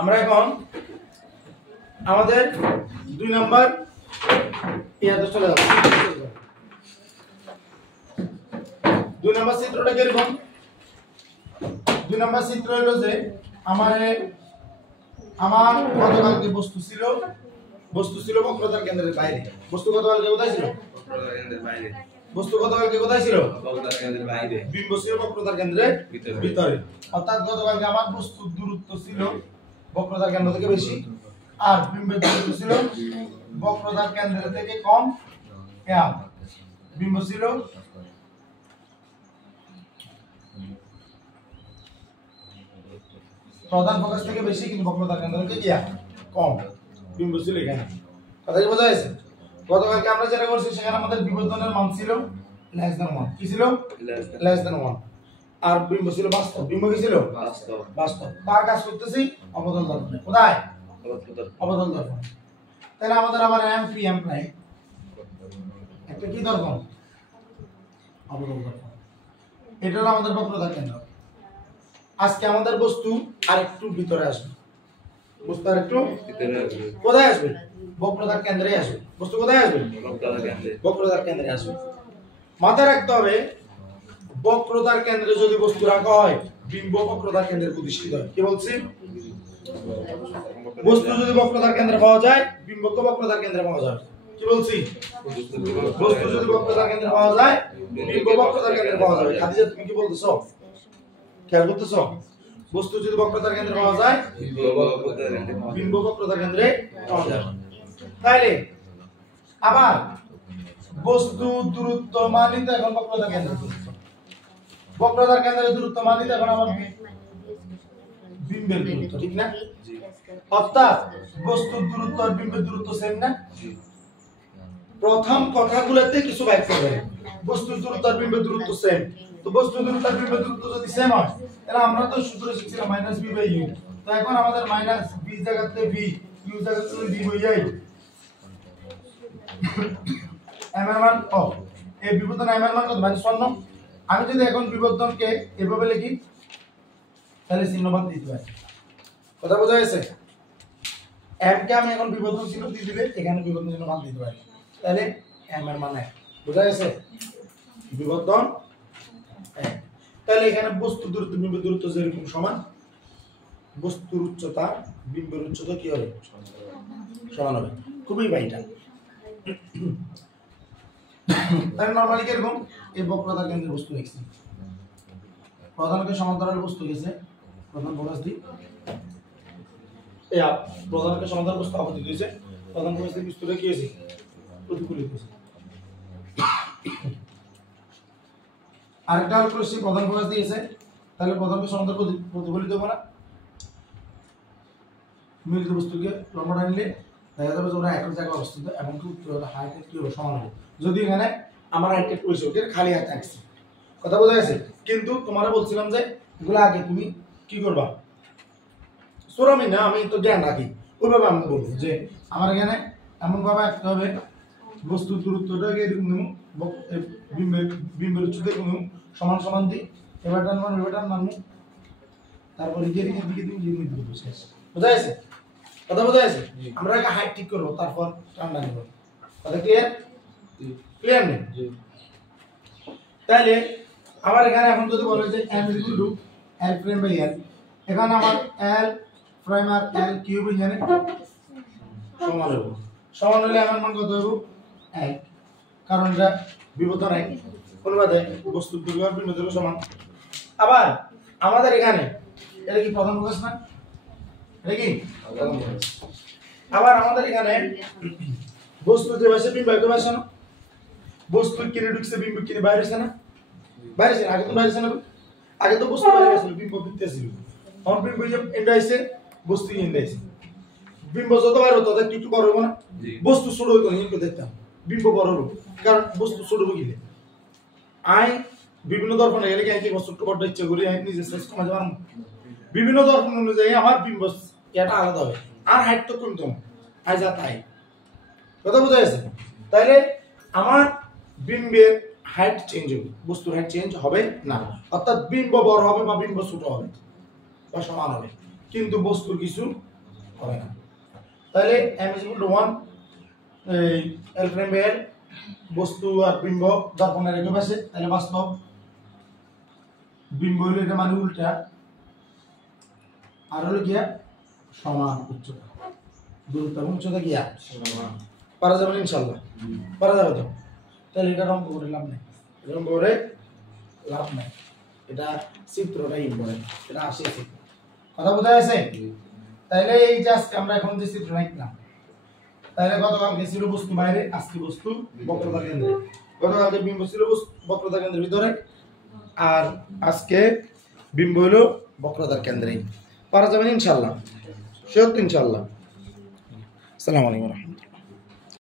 আমরা এখন আমাদের 2 নাম্বার ইয়াতে চলে যাব। 2 নাম্বার চিত্রটা কিরকম? 2 নাম্বার চিত্র হলো যে আমার গতকালকে বস্তু ছিল বক্রতার কেন্দ্রের বাইরে। বস্তু গতকালকে কোথায় ছিল? বক্রতার কেন্দ্রের বাইরে। বস্তু গতকালকে কোথায় ছিল? বক্রতার কেন্দ্রের বাইরে। বিম্ব ছিল বক্রতার কেন্দ্রের ভিতরে। অর্থাৎ গতকালকে আমার বস্তুর দূরত্ব ছিল বক্রতার কেন্দ্র থেকে বেশি, আর বিম্বের দূরত্ব ছিল বক্রতার কেন্দ্র থেকে কম। বিম্ব ছিল প্রধান ফোকাস থেকে বেশি, কিন্তু বক্রতার কেন্দ্র থেকে কম। বিম্ব ছিল এখানে। কথা কি বোঝা গেছে? গতকালকে আমরা যেটা করছি সেখানে আমাদের বিবর্ধনের মান ছিল <1। কি ছিল? <1। আর বিম্ব ছিল বাস্তব। বিম্ব কি ছিল? বাস্তব। তার কাজ করতেছি অবতল দর্পণে। কোথায়? অবতল দর্পণে। তাহলে আমাদের আবার এম পি এম প্রাইম একটা কি দর্পণ? অবতল দর্পণ। এটা হলো আমাদের বক্রতার কেন্দ্র। আজকে আমাদের বস্তু আরেকটু ভিতরে আসবে। বস্তু আরেকটু ভিতরে আসবে। কোথায় আসবে? বক্রতার কেন্দ্রে আসবে। বস্তু কোথায় আসবে? বক্রতার কেন্দ্রে আসবে। মাথায় রাখতে হবে, বক্রতার কেন্দ্রে যদি বস্তু রাখা হয়, বিম্ব বক্রতার কেন্দ্রে প্রতিষ্ঠিত হয়। কি বলছি? বস্তু যদি বক্রতার কেন্দ্রে পাওয়া যায়, বিম্বকে বক্রতার কেন্দ্রে পাওয়া যায়। কি বলছি? বস্তু যদি বক্রতার কেন্দ্রে পাওয়া যায়, বিম্ব বক্রতার কেন্দ্রে পাওয়া যাবে। খাদিজা, তুমি কি বলতেছো? খেয়াল করতেছো? বস্তু যদি বক্রতার কেন্দ্রে পাওয়া যায়, বিম্ব বক্রতার কেন্দ্রে পাওয়া যায়। তাইলে আবার বস্তু দূরত্ব মানিত এখন বক্রতার কেন্দ্রে, বক্রতার কেন্দ্রের দূরত্ব মানিত এখন আমার বিম্বের দূরত্ব, ঠিক না? অর্থাৎ বস্তুর দূরত্ব আর বিম্বের দূরত্ব সেম না? প্রথম কথাগুলোতে কিছু ব্যাখ্যা করে। বস্তুর দূরত্ব আর বিম্বের দূরত্ব সেম। তো বস্তুর দূরত্ব আর বিম্বের দূরত্ব যদি সেম হয়, তাহলে আমরা তো সূত্র শিখছিলাম -b/u। তো এখন আমাদের -b জায়গাতে v, u জায়গাতে v হয়ে যায়। m এর মান এই বিবর্ধন m এর মান কত? -1। আমি যদি এখন বিবর্ধনকে এভাবে লিখি, তাহলে চিহ্নবাদ দিতে পারি। কথা বোঝা গেছে? m কে আমি এখন বিবর্ধন চিহ্ন দিয়ে দিলে এখানে বিবর্ধন চিহ্ন মান দিতে পারি। তাহলে m এর মান 1। বোঝা গেছে? বিবর্ধন 1। তাহলে এখানে বস্তুর দূরত্ব বিম্বের দূরত্ব যেরকম সমান, বস্তুর উচ্চতা বিম্বের উচ্চতা কি হবে? সমান হবে। খুবই ভাইটাল। তাহলে নরমালি কিরকম? এই বক্রতার কেন্দ্রে বস্তু লিখছি, প্রধানকে সমান্তরাল বস্তু গেছে, প্রধান ফোকাস দি প্রধানকে সমান্তরাল বস্তু আপতিত হয়েছে, প্রধান ফোকাস দিয়ে বস্তুটা কি হয়েছে? প্রতিফলিত হয়েছে। আরেকটা হল করছি প্রধান ফোকাস দিয়েছে, তাহলে প্রধানকে সমান্তরাল প্রতিফলিত হবে না? মিলিত বস্তুকে লম্বা টানলে দেখা যাবে যে ওরা একই জায়গায় অবস্থিত এবং হাইট কি হবে? সমান হবে। যদি এখানে আমার হাইট করেছে, ওটা খালি হাত আসছে। কথা বোঝা গেছে? কিন্তু তোমারা বলছিলাম যে এগুলো আগে তুমি কি করবা? সোরামি না, আমি তো জ্ঞান রাখি, ওইভাবে আমি বলবো যে আমার এখানে এমন ভাবে আঁকতে হবে, বস্তুর দূরত্বটাকে এরকম নেব, বিম্বের উচ্চতা এরকম নেব, সমান সমান দিই, এবার টান মানবো, তারপর দিকে বসে আছে। বোঝা গেছে? কথা বোঝা গেছে? আমরা আগে হাইট ঠিক করবো, তারপর টান্ডা নেব। কথা ক্লিয়ার? ক্লিয়ার নেই? তাহলে আবার এখানে এখন যদি বলে যে m = l prime by l, এখানে আমার l প্রাইম আর l কিউব এখানে সমান হবে। সমান হলে আমার মান কত হবে? 1, কারণ এটা বিবর্ধন 1। অনুপাতে বস্তুর দৈর্ঘ্য আর বিন্দুর দৈর্ঘ্য সমান। আবার আমাদের এখানে এটা কি প্রধান ফোকাস না? এটা কি প্রধান ফোকাস। আবার আমাদের এখানে বস্তু যে পাশে বিম্ব একই পাশে না? বস্তু কিনে ঢুকছে, বিম্ব কিনে বাইরে আছে না? বাইরে আছে। আগে তো বাইরে আছে না? আগে তো বস্তু বাইরে ছিল, বিম্ব ভিতরে ছিল। এখন বিম্ব এন্ড আইছে, বস্তু এন্ড আইছে। বিম্ব যত বড় হতো তত একটু বড় হবে না? বস্তু ছোট হতো না, কিন্তু দেখতাম বিম্ব বড় হলো, কারণ বস্তু ছোট হয়ে গেলে আই বিভিন্ন দর্পণে গেলে কি বস্তু বড় ইচ্ছা করি আমি নিজে শেষ কমাতে পারবো। বিভিন্ন দর্পণ অনুযায়ী আমার বিম্ব এটা আলাদা হবে, আর হাইট তো কমতো না, আই যা তাই। কথা বোঝা গেছে? তাইলে আমার বিম্বের হাইট চেঞ্জ হবে, বস্তুর হাইট চেঞ্জ হবে না, অর্থাৎ বিম্ব বড় হবে বা বিম্ব ছোট হবে বা সমান হবে, কিন্তু বস্তুর কিছু হবে না। তাহলে m = 1, l prime by l, বস্তু আর বিম্ব দর্পণের একই পাশে, তাহলে বাস্তব বিম্ব হলো এটা মানে উল্টা, আর হলো গিয়া সমান উচ্চতা, দূরত্ব এবং উচ্চতা গিয়া সমান। পারা যাবে ইনশাআল্লাহ, পারা যাবে তো? তাহলে এটা অঙ্ক করে লাভ নাই, অঙ্ক করে লাভ নাই, এটা চিত্রটা ইম্পর্টেন্ট, এটা আসে চিত্র, কথা বোঝা গেছে? তাহলে এই যে আজকে আমরা এখন যে চিত্র আঁকলাম, তাহলে গতকালকে ছিল বস্তু বাইরে, আজকে বস্তু বক্রতা কেন্দ্রে, গতকালকে বিম্ব ছিল বক্রতা কেন্দ্রের ভিতরে, আর আজকে বিম্ব হলো বক্রতার কেন্দ্রে। পারা যাবেন ইনশাআল্লাহ, শিওর তো ইনশাআল্লাহ। আসসালামু আলাইকুম।